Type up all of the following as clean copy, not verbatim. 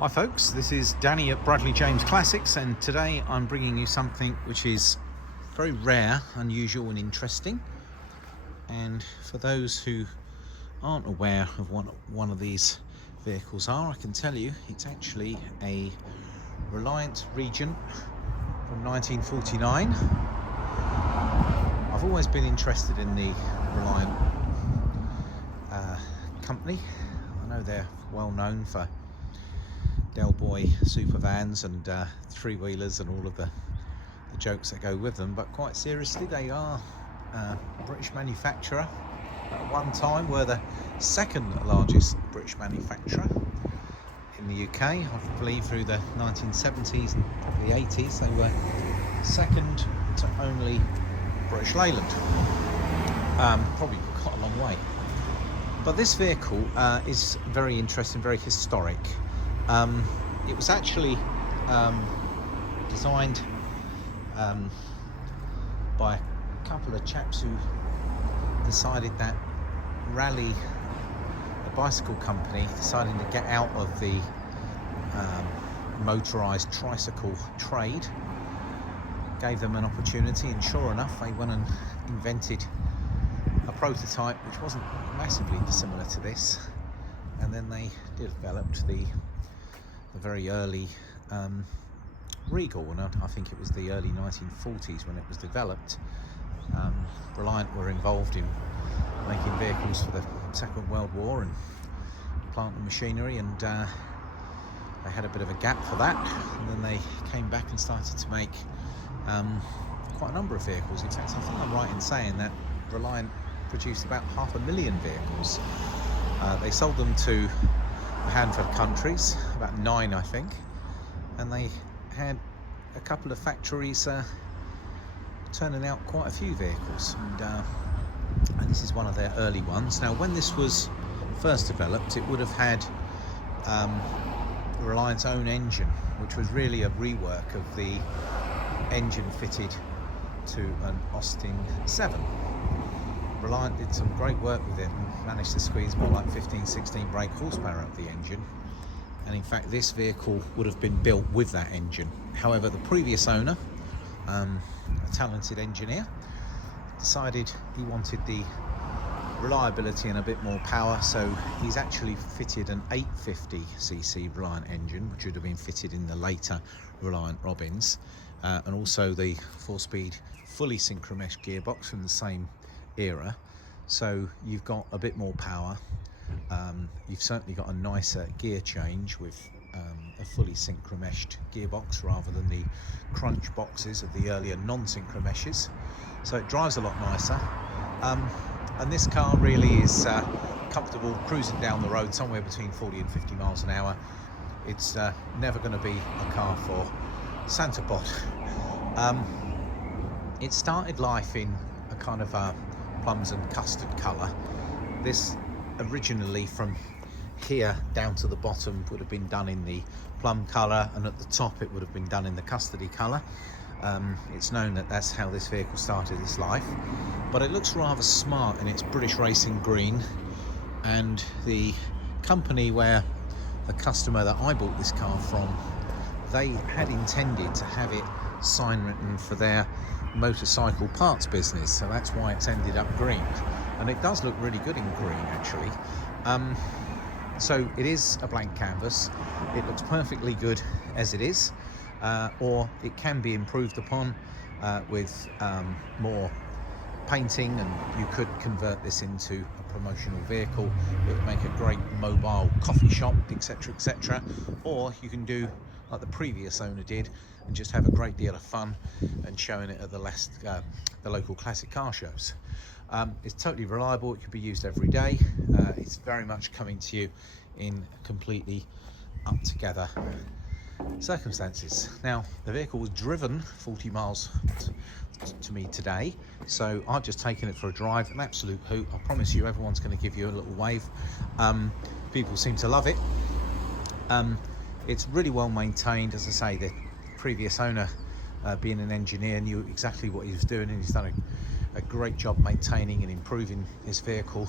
Hi folks, this is Danny at Bradley James Classics, and today I'm bringing you something which is very rare, unusual and interesting. And for those who aren't aware of what one of these vehicles are, I can tell you it's actually a Reliant Regent from 1949. I've always been interested in the Reliant company. I know they're well known for Del Boy super vans and three-wheelers and all of the jokes that go with them, but quite seriously, they are a British manufacturer. At one time were the second largest British manufacturer in the UK. I believe through the 1970s and the 80s they were second to only British Leyland. Probably quite a long way. But this vehicle is very interesting, very historic. It was actually designed by a couple of chaps who decided that Raleigh, the bicycle company, deciding to get out of the motorised tricycle trade, gave them an opportunity, and sure enough they went and invented a prototype which wasn't massively dissimilar to this, and then they developed the very early Regal, and I think it was the early 1940s when it was developed. Reliant were involved in making vehicles for the Second World War and plant and machinery, and they had a bit of a gap for that, and then they came back and started to make quite a number of vehicles. In fact, I think I'm right in saying that Reliant produced about 500,000 vehicles. They sold them to a handful of countries, about 9 I think, and they had a couple of factories turning out quite a few vehicles, and this is one of their early ones. Now, when this was first developed, it would have had Reliant's own engine, which was really a rework of the engine fitted to an Austin 7. Reliant did some great work with it and managed to squeeze more like 15-16 brake horsepower out of the engine, and in fact this vehicle would have been built with that engine. However, the previous owner, a talented engineer, decided he wanted the reliability and a bit more power, so he's actually fitted an 850cc Reliant engine, which would have been fitted in the later Reliant Robins, and also the 4-speed fully synchromesh gearbox from the same era. So you've got a bit more power. You've certainly got a nicer gear change with a fully synchromeshed gearbox rather than the crunch boxes of the earlier non-synchromeshes. So it drives a lot nicer. And this car really is comfortable cruising down the road somewhere between 40 and 50 miles an hour. It's never going to be a car for Santa Pod. It started life in a kind of plums and custard colour. This originally from here down to the bottom would have been done in the plum colour, and at the top it would have been done in the custardy colour. It's known that that's how this vehicle started its life, but it looks rather smart in its British racing green. And the company where the customer that I bought this car from, they had intended to have it sign written for their motorcycle parts business, so that's why it's ended up green, and it does look really good in green actually. So it is a blank canvas. It looks perfectly good as it is, or it can be improved upon with more painting, and you could convert this into a promotional vehicle. It would make a great mobile coffee shop, etc, etc. Or you can do like the previous owner did and just have a great deal of fun and showing it at the local classic car shows. It's totally reliable. It can be used every day. It's very much coming to you in completely up together circumstances. Now, the vehicle was driven 40 miles to me today, so I've just taken it for a drive. An absolute hoot. I promise you, everyone's going to give you a little wave. People seem to love it. It's really well maintained. As I say, the previous owner, being an engineer, knew exactly what he was doing, and he's done a great job maintaining and improving his vehicle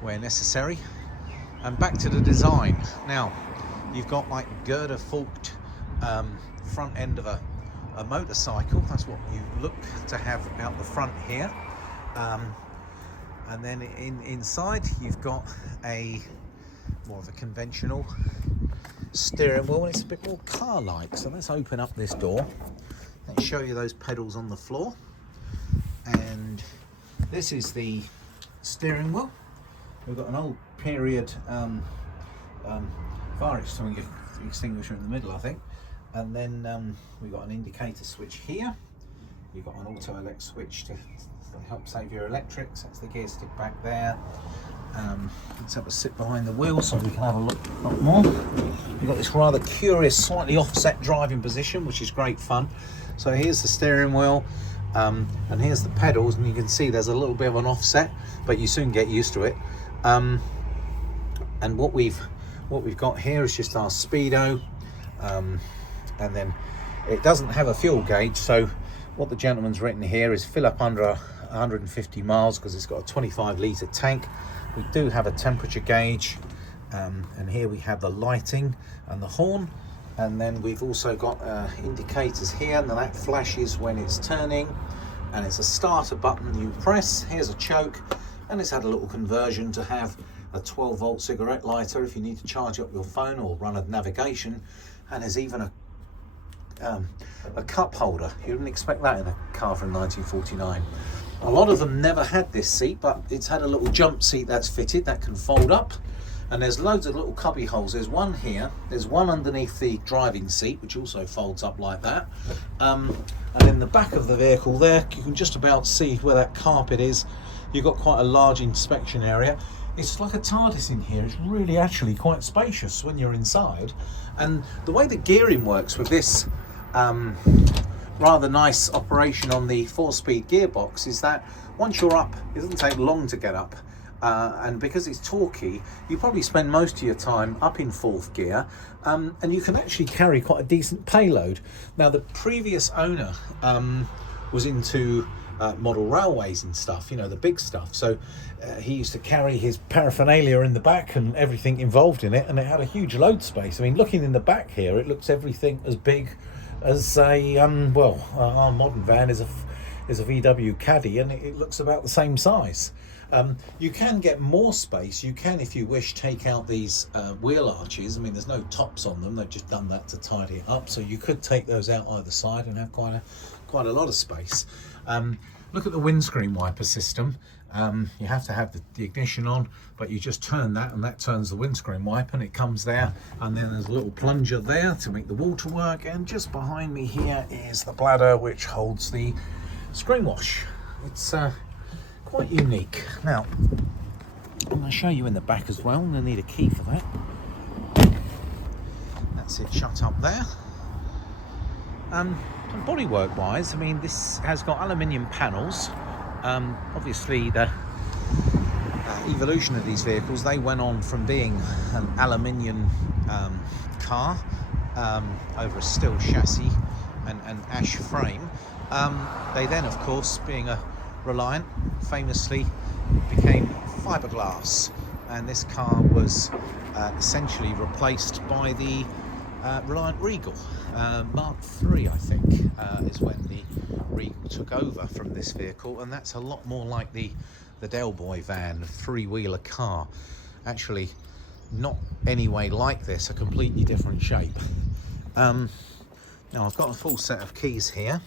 where necessary. And back to the design. Now, you've got like girder forked front end of a motorcycle. That's what you look to have out the front here. And then inside you've got a more of a conventional steering wheel, and it's a bit more car-like. So let's open up this door. Let's show you those pedals on the floor. And this is the steering wheel. We've got an old period fire extinguisher in the middle, I think. And then we've got an indicator switch here. You've got an auto elect switch to help save your electrics. That's the gear stick back there. Let's have a sit behind the wheel so we can have a lot more. We've got this rather curious, slightly offset driving position, which is great fun. So here's the steering wheel, and here's the pedals, and you can see there's a little bit of an offset, but you soon get used to it. And what we've got here is just our speedo, and then it doesn't have a fuel gauge. So what the gentleman's written here is fill up under 150 miles because it's got a 25 litre tank. We do have a temperature gauge, and here we have the lighting and the horn, and then we've also got indicators here, and that flashes when it's turning, and it's a starter button you press. Here's a choke, and it's had a little conversion to have a 12-volt cigarette lighter if you need to charge up your phone or run a navigation, and there's even a cup holder. You wouldn't expect that in a car from 1949. A lot of them never had this seat, but it's had a little jump seat that's fitted that can fold up, and there's loads of little cubby holes. There's one here, there's one underneath the driving seat which also folds up like that, and in the back of the vehicle there you can just about see where that carpet is. You've got quite a large inspection area. It's like a TARDIS in here. It's really actually quite spacious when you're inside, and the way the gearing works with this rather nice operation on the 4-speed gearbox is that once you're up, it doesn't take long to get up, and because it's torquey, you probably spend most of your time up in 4th gear, and you can actually carry quite a decent payload. Now the previous owner was into model railways and stuff, you know, the big stuff, so he used to carry his paraphernalia in the back and everything involved in it, and it had a huge load space. I mean, looking in the back here, it looks everything as big as a our modern van is a VW Caddy, and it looks about the same size. You can get more space. You can, if you wish, take out these wheel arches. I mean, there's no tops on them. They've just done that to tidy it up. So you could take those out either side and have quite a lot of space. Look at the windscreen wiper system. You have to have the ignition on, but you just turn that and that turns the windscreen wiper, and it comes there, and then there's a little plunger there to make the water work, and just behind me here is the bladder which holds the screen wash. It's quite unique. Now I'm going to show you in the back as well. I'm going to need a key for that. That's it shut up there. Bodywork wise, I mean, this has got aluminium panels. Obviously the evolution of these vehicles, they went on from being an aluminium car over a steel chassis and ash frame. They then, of course, being a Reliant, famously became fiberglass, and this car was essentially replaced by the Reliant Regal. Mark III, I think, is when the Regal took over from this vehicle, and that's a lot more like the Del Boy van, a 3-wheeler car. Actually, not any way like this, a completely different shape. Now I've got a full set of keys here,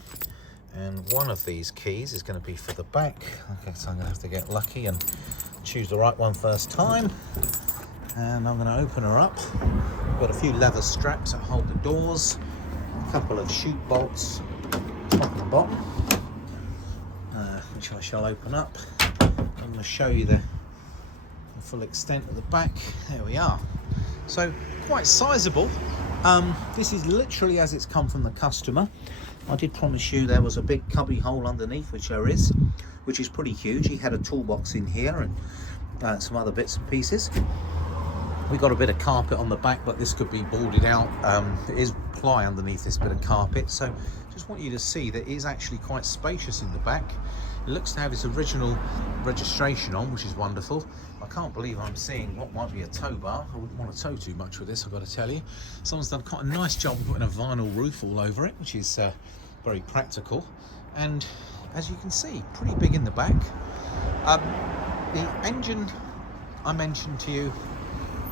and one of these keys is going to be for the back. Okay, so I'm going to have to get lucky and choose the right one first time. And I'm going to open her up. Got a few leather straps that hold the doors, a couple of chute bolts, top and bottom, which I shall open up. I'm going to show you the full extent of the back. There we are. So quite sizable. This is literally as it's come from the customer. I did promise you there was a big cubby hole underneath, which there is, which is pretty huge. He had a toolbox in here and some other bits and pieces. We got a bit of carpet on the back, but this could be boarded out. There is ply underneath this bit of carpet, so just want you to see that it is actually quite spacious in the back. It looks to have its original registration on, which is wonderful. I can't believe I'm seeing what might be a tow bar. I wouldn't want to tow too much with this, I've got to tell you. Someone's done quite a nice job putting a vinyl roof all over it, which is very practical. And as you can see, pretty big in the back. The engine I mentioned to you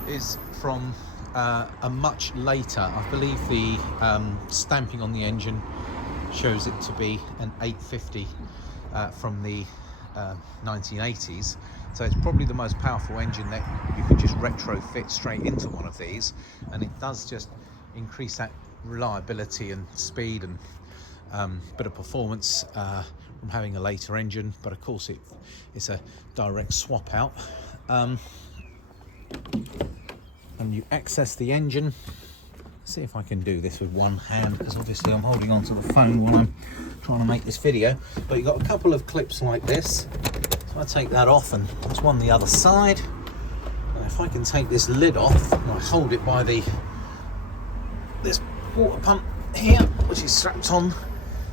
is from a much later, I believe the stamping on the engine shows it to be an 850 from the 1980s. So it's probably the most powerful engine that you could just retrofit straight into one of these, and it does just increase that reliability and speed and bit of performance from having a later engine. But of course it's a direct swap out. And you access the engine. See if I can do this with one hand, because obviously I'm holding onto the phone while I'm trying to make this video. But you've got a couple of clips like this. So I take that off, and there's one the other side. And if I can take this lid off, and I hold it by this water pump here, which is strapped on,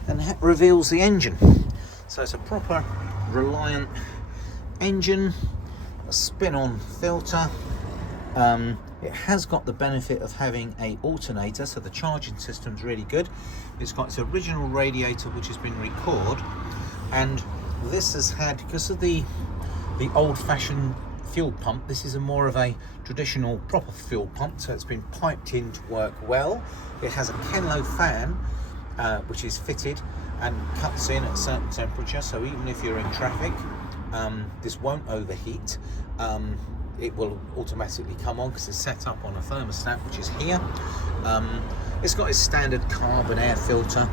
and that reveals the engine. So it's a proper Reliant engine, a spin-on filter. It has got the benefit of having a alternator, so the charging system's really good. It's got its original radiator, which has been recored, and this has had, because of the old-fashioned fuel pump, this is a more of a traditional proper fuel pump, so it's been piped in to work well. It has a Kenlo fan, which is fitted and cuts in at a certain temperature, so even if you're in traffic, this won't overheat. It will automatically come on because it's set up on a thermostat, which is here. It's got its standard carb and air filter,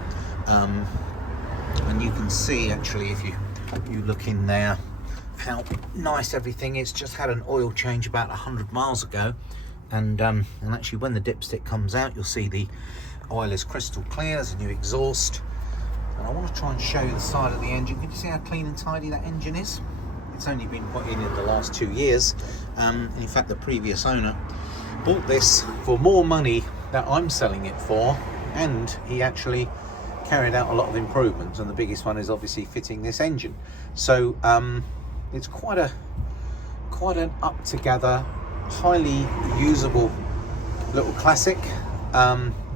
and you can see actually, if you look in there, how nice everything is. Just had an oil change about 100 miles ago, and actually when the dipstick comes out, you'll see the oil is crystal clear. There's a new exhaust, and I want to try and show you the side of the engine. Can you see how clean and tidy that engine is? It's only been put in the last 2 years. In fact, the previous owner bought this for more money that I'm selling it for, and he actually carried out a lot of improvements, and the biggest one is obviously fitting this engine. So it's quite an up together, highly usable little classic.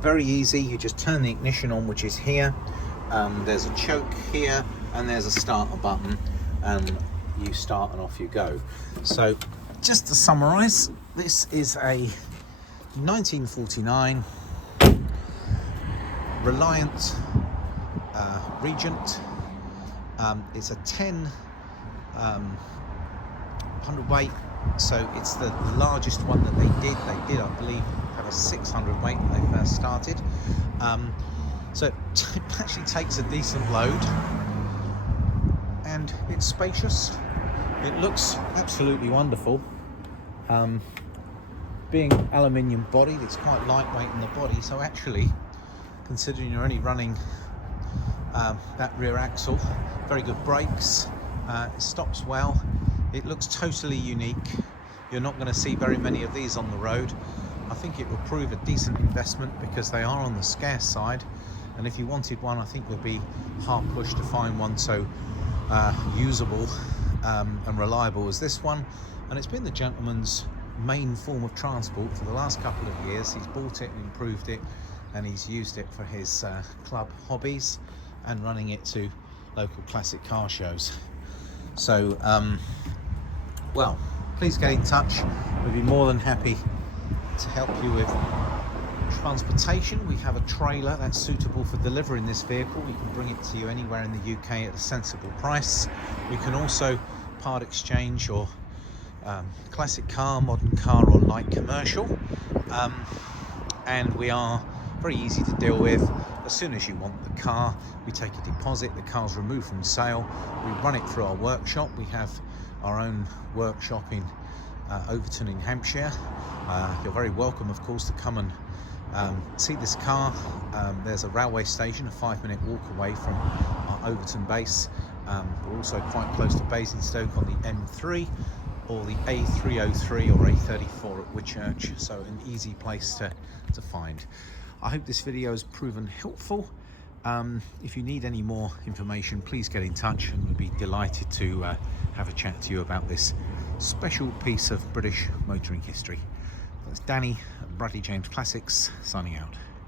Very easy. You just turn the ignition on, which is here. There's a choke here, and there's a starter button, and you start and off you go. So just to summarize, this is a 1949 Reliant Regent. It's a 10 100-weight, so it's the largest one that they did. They did, I believe, have a 600-weight when they first started. So it actually takes a decent load, and it's spacious. It looks absolutely wonderful. Being aluminium bodied, it's quite lightweight in the body, so actually, considering you're only running that rear axle, very good brakes, it stops well, it looks totally unique. You're not going to see very many of these on the road. I think it will prove a decent investment because they are on the scarce side, and if you wanted one, I think you'll be hard pushed to find one so usable and reliable as this one. And it's been the gentleman's main form of transport for the last couple of years. He's bought it and improved it, and he's used it for his club hobbies and running it to local classic car shows. So well, please get in touch. We'd be more than happy to help you with transportation. We have a trailer that's suitable for delivering this vehicle. We can bring it to you anywhere in the UK at a sensible price. We can also part exchange or classic car, modern car, or light commercial, and we are very easy to deal with. As soon as you want the car, we take a deposit, the car's removed from sale, we run it through our workshop. We have our own workshop in Overton in Hampshire. You're very welcome, of course, to come and see this car. There's a railway station a 5-minute walk away from our Overton base. We're also quite close to Basingstoke on the M3, or the A303 or A34 at Whitchurch, so an easy place to find. I hope this video has proven helpful. If you need any more information, please get in touch and we'd be delighted to have a chat to you about this special piece of British motoring history. That's Danny at Bradley James Classics signing out.